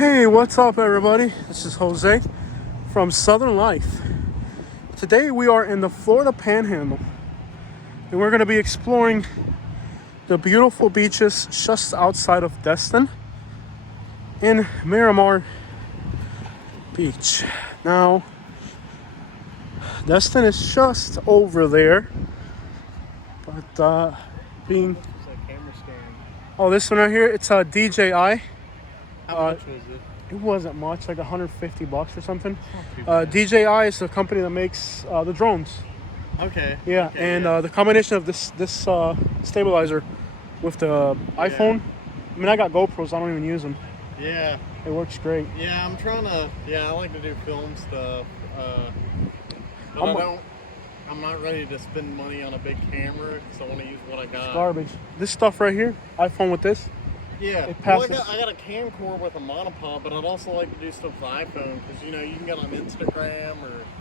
Hey, what's up, everybody? This is Jose from Southern Life. Today we are in the Florida Panhandle, and we're going to be exploring the beautiful beaches just outside of Destin in Miramar Beach. Now, Destin is just over there, but being this one right here, it's a DJI. How much was it? It wasn't much, like $150 or something. DJI is the company that makes the drones. Okay. Yeah, okay, and yeah. The combination of this stabilizer with the iPhone. I mean, I got GoPros. I don't even use them. Yeah. It works great. Yeah, I'm trying to. Yeah, I like to do film stuff, but I'm not ready to spend money on a big camera, so I want to use what I got. It's garbage. This stuff right here, iPhone with this. Yeah. It passes. Well, I got a camcorder with a monopod, but I'd also like to do stuff with iPhone because you can get on Instagram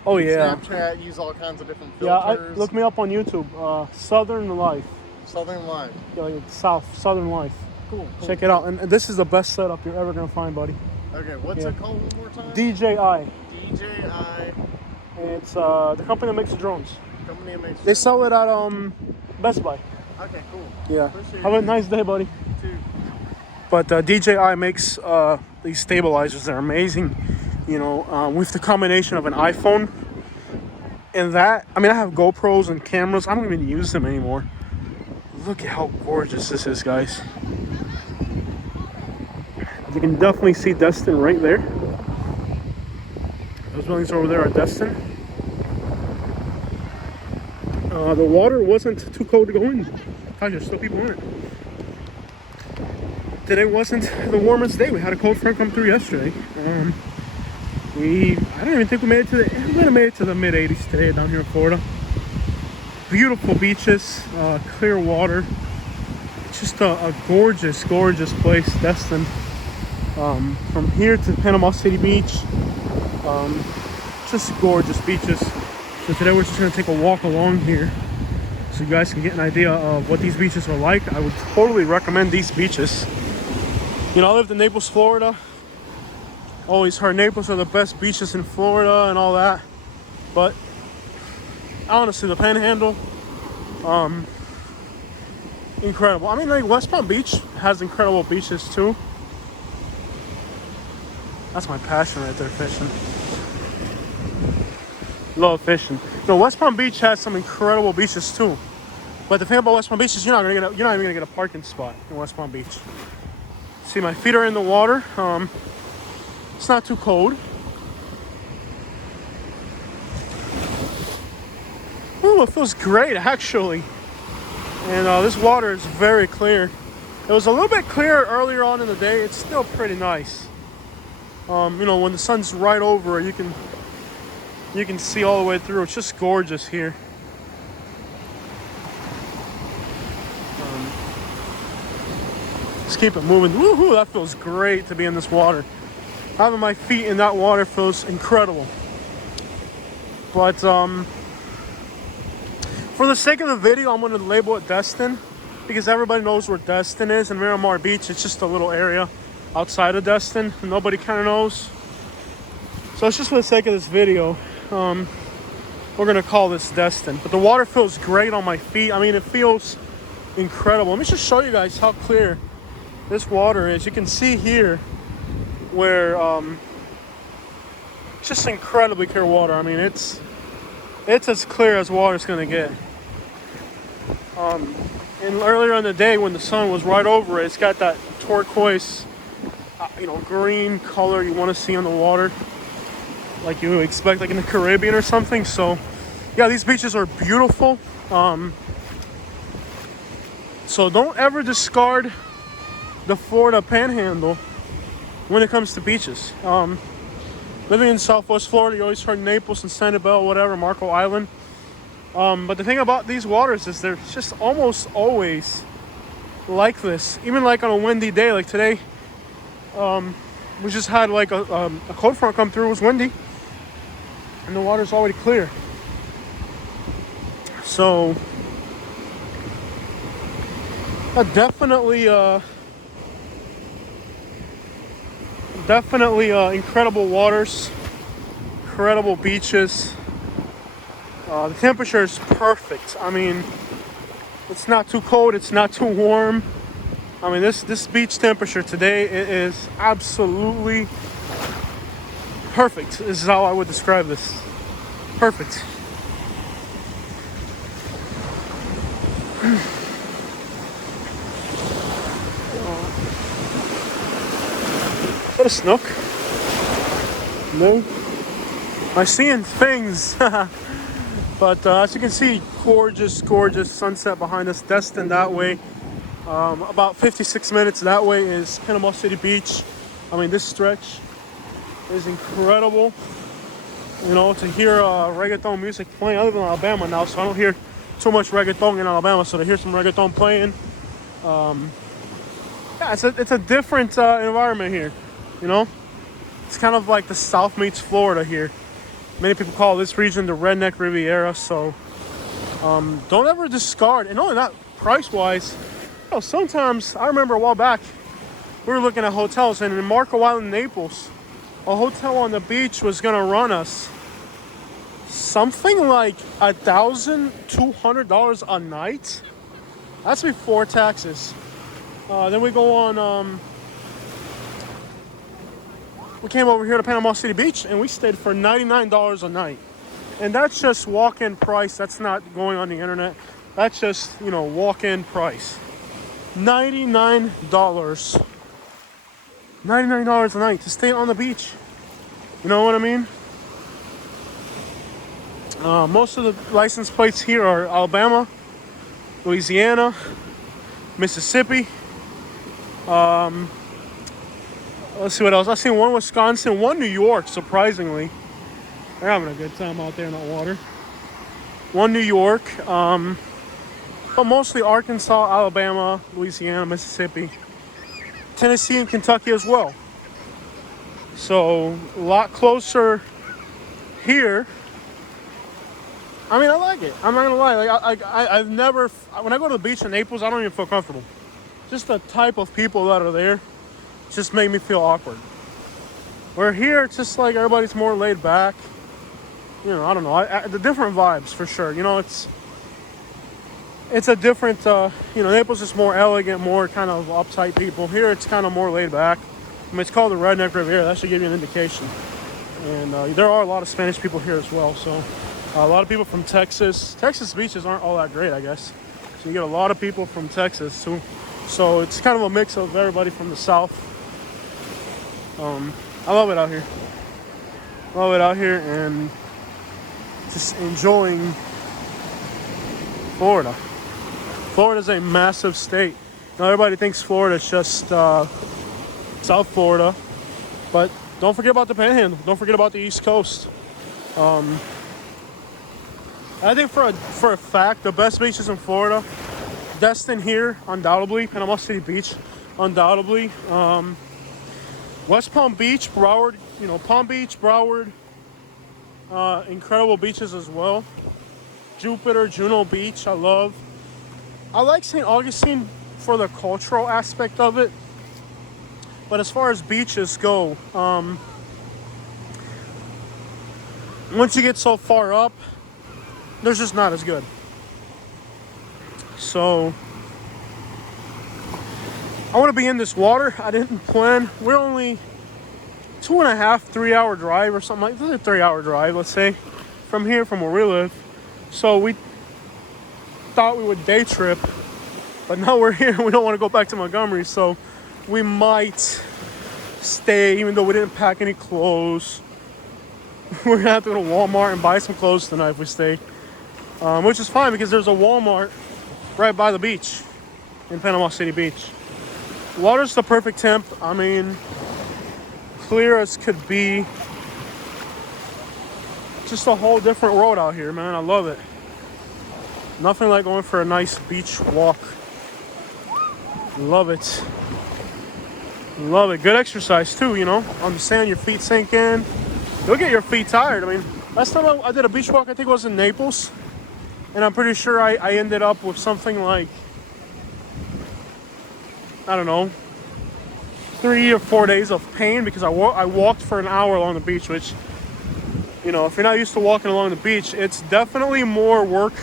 or Snapchat, use all kinds of different filters. Yeah, look me up on YouTube. Southern Life. Southern Life. Yeah, like Southern Life. Cool. Check it out, and this is the best setup you're ever gonna find, buddy. Okay, what's it called one more time? DJI. DJI. And it's the company that makes the drones. They Drones. sell it at Best Buy. Okay, cool. Yeah. Appreciate Have a it. nice day, buddy. Too. But DJI makes these stabilizers. They're amazing, with the combination of an iPhone and that. I mean, I have GoPros and cameras. I don't even use them anymore. Look at how gorgeous this is, guys. You can definitely see Destin right there. Those buildings over there are Destin. The water wasn't too cold to go in. There's still people in it. Today wasn't the warmest day. We had a cold front come through yesterday. I don't even think we made it we're gonna make it to the mid 80s today down here in Florida. Beautiful beaches, clear water. It's just a gorgeous, gorgeous place, Destin. From here to Panama City Beach, just gorgeous beaches. So today we're just gonna take a walk along here so you guys can get an idea of what these beaches are like. I would totally recommend these beaches. I lived in Naples, Florida. Always heard Naples are the best beaches in Florida and all that. But honestly, the Panhandle, incredible. I mean, like West Palm Beach has incredible beaches too. That's my passion right there, fishing. Love fishing. West Palm Beach has some incredible beaches too. But the thing about West Palm Beach is you're not even gonna get a parking spot in West Palm Beach. See, my feet are in the water. It's not too cold. Ooh, it feels great actually. And this water is very clear. It was a little bit clearer earlier on in the day. It's still pretty nice. When the sun's right over it, you can see all the way through. It's just gorgeous here. Just keep it moving. Woohoo, that feels great to be in this water. Having my feet in that water feels incredible. But for the sake of the video, I'm going to label it Destin because everybody knows where Destin is. And Miramar Beach, it's just a little area outside of Destin. Nobody kind of knows. So it's just for the sake of this video. We're going to call this Destin. But the water feels great on my feet. I mean, it feels incredible. Let me just show you guys how clear this water is. You can see here where just incredibly clear water. I mean, it's as clear as water's gonna get. And earlier in the day when the sun was right over it, it's got that turquoise, green color you want to see on the water, like you would expect, like in the Caribbean or something. So, yeah, these beaches are beautiful. So don't ever discard the Florida Panhandle when it comes to beaches. Living in Southwest Florida, you always heard Naples and Sanibel, whatever, Marco Island. But the thing about these waters is they're just almost always like this. Even like on a windy day, like today, we just had like a cold front come through. It was windy, and the water's already clear. So Definitely incredible waters, incredible beaches. The temperature is perfect. I mean, it's not too cold, it's not too warm. I mean, this beach temperature today, it is absolutely perfect. This is how I would describe this. Perfect. Is that a snook? No. I'm seeing things. But as you can see, gorgeous, gorgeous sunset behind us. Destin that way. About 56 minutes that way is Panama City Beach. I mean, this stretch is incredible. You know, to hear reggaeton music playing. I live in Alabama now, so I don't hear too much reggaeton in Alabama. So to hear some reggaeton playing, yeah, it's a different environment here. You know, it's kind of like the South meets Florida here. Many people call this region the Redneck Riviera. So don't ever discard. And only that price-wise. You know, sometimes I remember a while back we were looking at hotels, and in Marco Island, Naples, a hotel on the beach was gonna run us something like $1,200 a night. That's before taxes. Then we go on. We came over here to Panama City Beach, and we stayed for $99 a night, and that's just walk-in price. That's not going on the internet. That's just, you know, walk-in price. $99. $99 a night to stay on the beach. You know what I mean? Most of the license plates here are Alabama, Louisiana, Mississippi. Let's see what else. I've seen one Wisconsin, one New York, surprisingly. They're having a good time out there in the water. One New York. But mostly Arkansas, Alabama, Louisiana, Mississippi, Tennessee, and Kentucky as well. So a lot closer here. I mean, I like it. I'm not gonna lie. Like I've never. When I go to the beach in Naples, I don't even feel comfortable. Just the type of people that are there just make me feel awkward. Where here, it's just like everybody's more laid back. You know, I don't know. The different vibes for sure. You know, it's a different. You know, Naples is more elegant, more kind of uptight people. Here, it's kind of more laid back. I mean, it's called the Redneck Riviera. That should give you an indication. And there are a lot of Spanish people here as well. So a lot of people from Texas. Texas beaches aren't all that great, I guess. So you get a lot of people from Texas too. So it's kind of a mix of everybody from the South. I love it out here. Love it out here, and just enjoying Florida. Florida's a massive state. Now everybody thinks Florida's just South Florida, but don't forget about the Panhandle. Don't forget about the East Coast. I think for a fact, the best beaches in Florida, Destin here, undoubtedly. Panama City Beach, undoubtedly. West Palm Beach, Broward, you know, Palm Beach, Broward, incredible beaches as well. Jupiter, Juno Beach, I love. I like St. Augustine for the cultural aspect of it. But as far as beaches go, once you get so far up, they're just not as good. So I want to be in this water. I didn't plan. We're only 2.5, 3 hour drive or something like this. Is a 3 hour drive, let's say, from here, from where we live. So we thought we would day trip, but now we're here. We don't want to go back to Montgomery, so we might stay, even though we didn't pack any clothes. We're gonna have to go to Walmart and buy some clothes tonight if we stay, which is fine because there's a Walmart right by the beach in Panama City Beach. Water's the perfect temp. I mean, clear as could be. Just a whole different world out here, man. I love it. Nothing like going for a nice beach walk. Love it. Love it. Good exercise too, you know. On the sand, your feet sink in. You'll get your feet tired. I mean, last time I did a beach walk, I think it was in Naples. And I'm pretty sure I ended up with something like, I don't know, 3 or 4 days of pain because I walked for an hour along the beach, which, you know, if you're not used to walking along the beach, it's definitely more work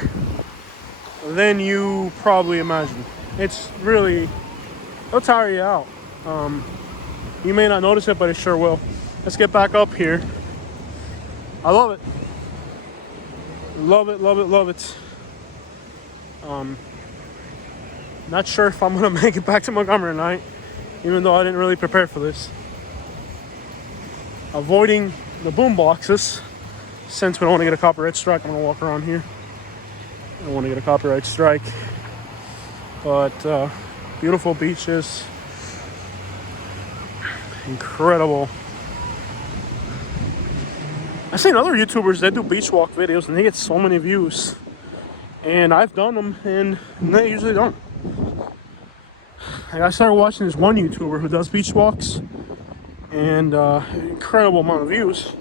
than you probably imagine. It's really, it'll tire you out. You may not notice it, but it sure will. Let's get back up here. I love it. Love it, love it, love it. Not sure if I'm gonna make it back to Montgomery tonight, even though I didn't really prepare for this. Avoiding the boom boxes, since we don't want to get a copyright strike. I'm gonna walk around here. I don't want to get a copyright strike, but beautiful beaches, incredible. I've seen other YouTubers that do beach walk videos and they get so many views, and I've done them and they usually don't. Like, I started watching this one YouTuber who does beach walks, and incredible amount of views.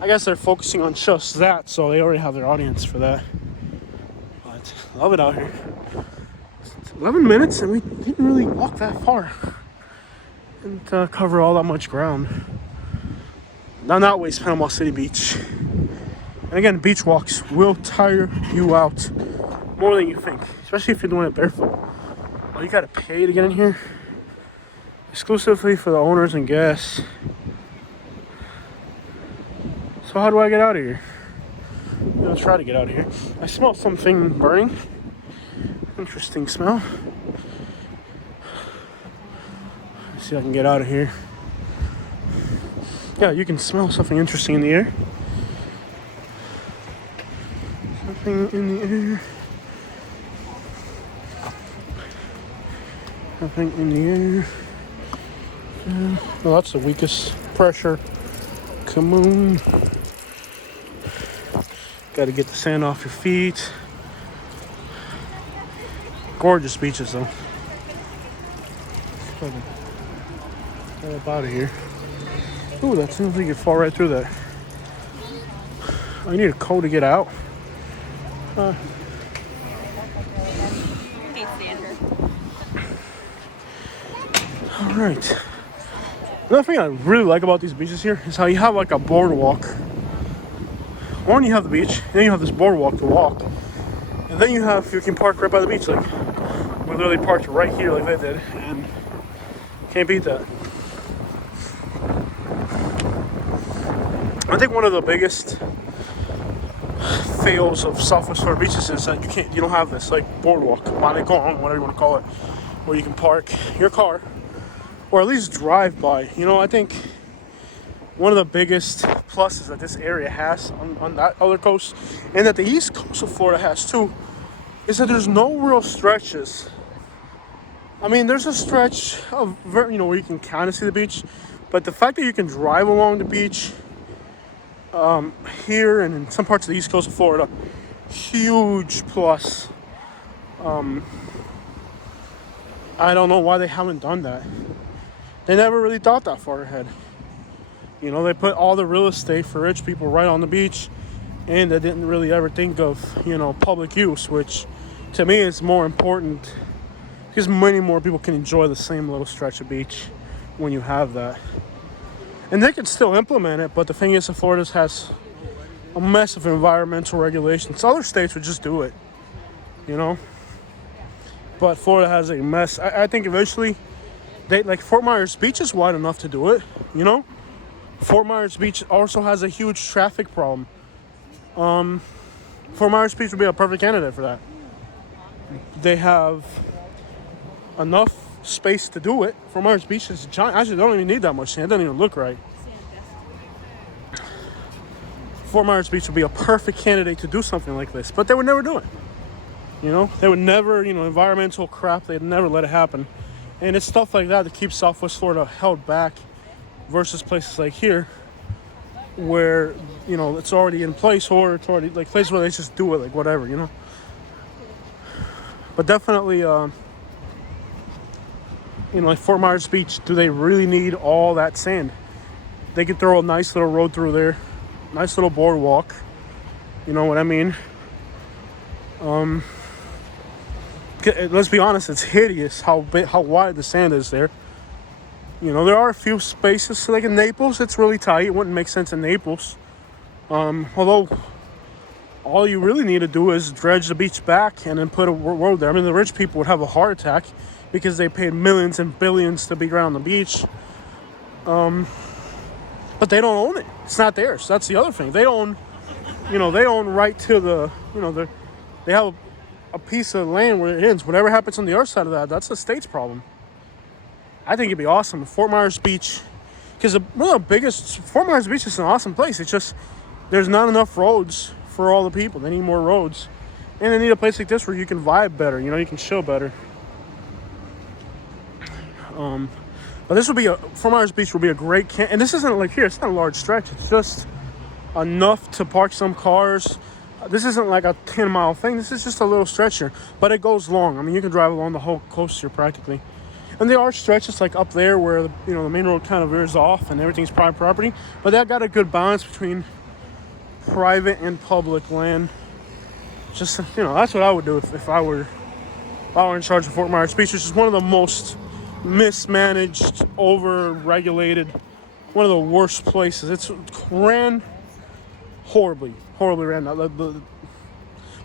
I guess they're focusing on just that, so they already have their audience for that. But love it out here. It's 11 minutes and we didn't really walk that far and cover all that much ground. Now that way is Panama City Beach. And again, beach walks will tire you out more than you think, especially if you're doing it barefoot. Well, you gotta pay to get in here, exclusively for the owners and guests. So how do I get out of here? I'm gonna try to get out of here. I smell something burning. Interesting smell. Let's see if I can get out of here. Yeah, you can smell something interesting in the air. Something in the air. Something in the air. Well, that's the weakest pressure. Come on. Got to get the sand off your feet. Gorgeous beaches, though. Get up out of here. Ooh, that seems like you fall right through that. I need a coat to get out. Hey, Sandra. All right. Another thing I really like about these beaches here is how you have like a boardwalk. One, you have the beach, and then you have this boardwalk to walk, and then you can park right by the beach. Like, we literally parked right here like they did, and can't beat that. I think one of the biggest fails of Southwest Florida beaches is that you don't have this like boardwalk, malecón, whatever you want to call it, where you can park your car or at least drive by. You know, I think one of the biggest pluses that this area has on that other coast, and that the east coast of Florida has too, is that there's no real stretches. I mean, there's a stretch of where you can kind of see the beach, but the fact that you can drive along the beach here and in some parts of the east coast of Florida, huge plus. I don't know why they haven't done that. They never really thought that far ahead. You know, they put all the real estate for rich people right on the beach, and they didn't really ever think of, public use, which to me is more important because many more people can enjoy the same little stretch of beach when you have that. And they can still implement it, but the thing is that Florida has a mess of environmental regulations. Other states would just do it, But Florida has a mess. I think eventually, Fort Myers Beach is wide enough to do it, Fort Myers Beach also has a huge traffic problem. Fort Myers Beach would be a perfect candidate for that. They have enough space to do it. Fort Myers Beach is giant. Actually, they don't even need that much sand. It doesn't even look right. Fort Myers Beach would be a perfect candidate to do something like this, but they would never do it. They would never, environmental crap, they'd never let it happen. And it's stuff like that that keeps Southwest Florida held back versus places like here where, it's already in place, or it's already like places where they just do it like whatever, But definitely, like Fort Myers Beach, do they really need all that sand? They could throw a nice little road through there, nice little boardwalk. You know what I mean? Let's be honest, it's hideous how wide the sand is there. You know, there are a few spaces. So like in Naples, it's really tight. It wouldn't make sense in Naples. Although all you really need to do is dredge the beach back and then put a road there. I mean, the rich people would have a heart attack because they paid millions and billions to be around the beach. But they don't own it. It's not theirs. That's the other thing. They own, they own right to the, they have a piece of land where it ends. Whatever happens on the other side of that, that's the state's problem. I think it'd be awesome. Fort Myers Beach, because one of the biggest, Fort Myers Beach is an awesome place. It's just, there's not enough roads for all the people. They need more roads. And they need a place like this where you can vibe better, you can chill better. But this would be Fort Myers Beach would be a great and this isn't like here, it's not a large stretch. It's just enough to park some cars. This isn't like a 10-mile thing. This is just a little stretch here, but it goes long. I mean, you can drive along the whole coast here practically. And there are stretches like up there where the main road kind of veers off and everything's private property, but that got a good balance between private and public land. Just that's what I would do if I were in charge of Fort Myers Beach, which is one of the most mismanaged, over-regulated, one of the worst places. It's ran horribly ran. One of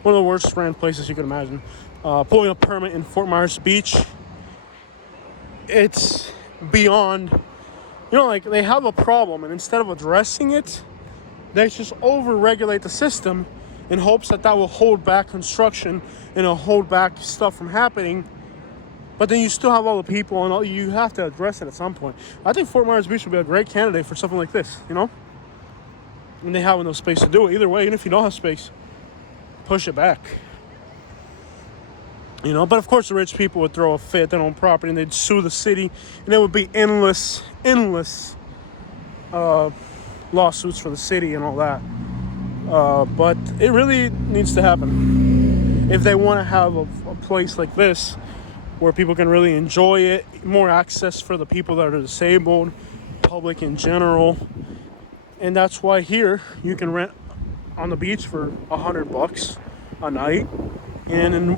the worst ran places you could imagine. Pulling a permit in Fort Myers Beach, it's beyond, like they have a problem, and instead of addressing it, they just over-regulate the system in hopes that will hold back construction and it'll hold back stuff from happening. But then you still have all the people, and you have to address it at some point. I think Fort Myers Beach would be a great candidate for something like this, And they have no space to do it. Either way, even if you don't have space, push it back. But of course the rich people would throw a fit at their own property, and they'd sue the city, and there would be endless lawsuits for the city and all that. But it really needs to happen if they want to have a place like this where people can really enjoy it, more access for the people that are disabled, public in general. And that's why here you can rent on the beach for $100 a night. And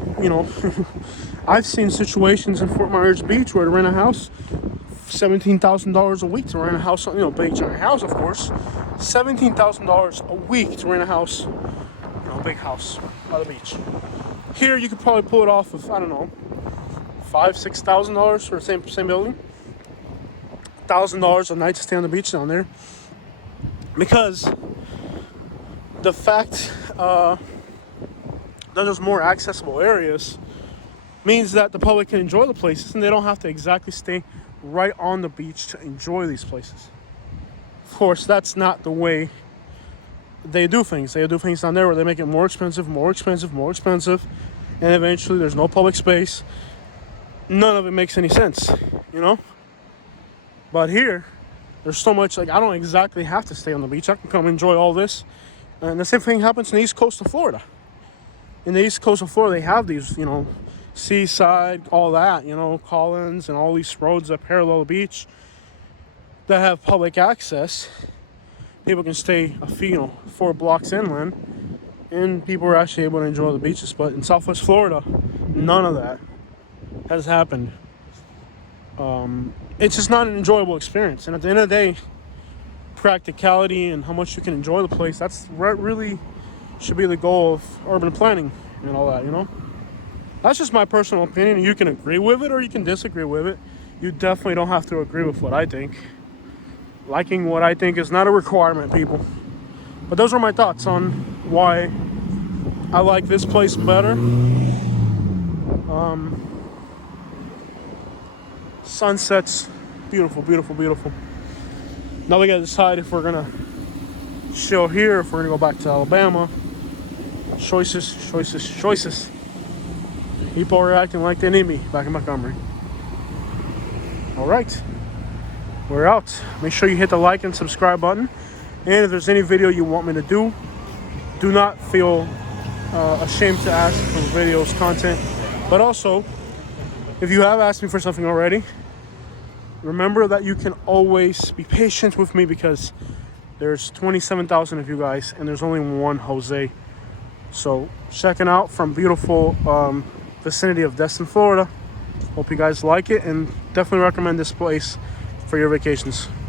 I've seen situations in Fort Myers Beach where to rent a house, $17,000 a week to rent a house, big giant house, of course. $17,000 a week to rent a house, big house by the beach. Here you could probably pull it off of, I don't know, $5,000-$6,000 for the same building. $1,000 a night to stay on the beach down there. Because the fact that there's more accessible areas means that the public can enjoy the places, and they don't have to exactly stay right on the beach to enjoy these places. Of course, that's not the way they do things. They do things down there where they make it more expensive, and eventually there's no public space. None of it makes any sense, But here, there's so much, I don't exactly have to stay on the beach. I can come enjoy all this. And the same thing happens in the east coast of Florida. In the east coast of Florida, they have these, seaside, all that, Collins and all these roads that parallel the beach that have public access. People can stay 4 blocks inland, and people are actually able to enjoy the beaches. But in Southwest Florida, none of that has happened. It's just not an enjoyable experience. And at the end of the day, practicality and how much you can enjoy the place, that's really should be the goal of urban planning and all that, That's just my personal opinion. You can agree with it or you can disagree with it. You definitely don't have to agree with what I think. Liking what I think is not a requirement, people. But those are my thoughts on why I like this place better. Sunsets, beautiful. Now we gotta decide if we're gonna chill here, if we're gonna go back to Alabama. Choices. People are acting like they need me back in Montgomery. All right, we're out. Make sure you hit the like and subscribe button. And if there's any video you want me to do not feel ashamed to ask for videos, content. But also, if you have asked me for something already, remember that you can always be patient with me because there's 27,000 of you guys and there's only one Jose. So checking out from beautiful vicinity of Destin, Florida. Hope you guys like it and definitely recommend this place for your vacations?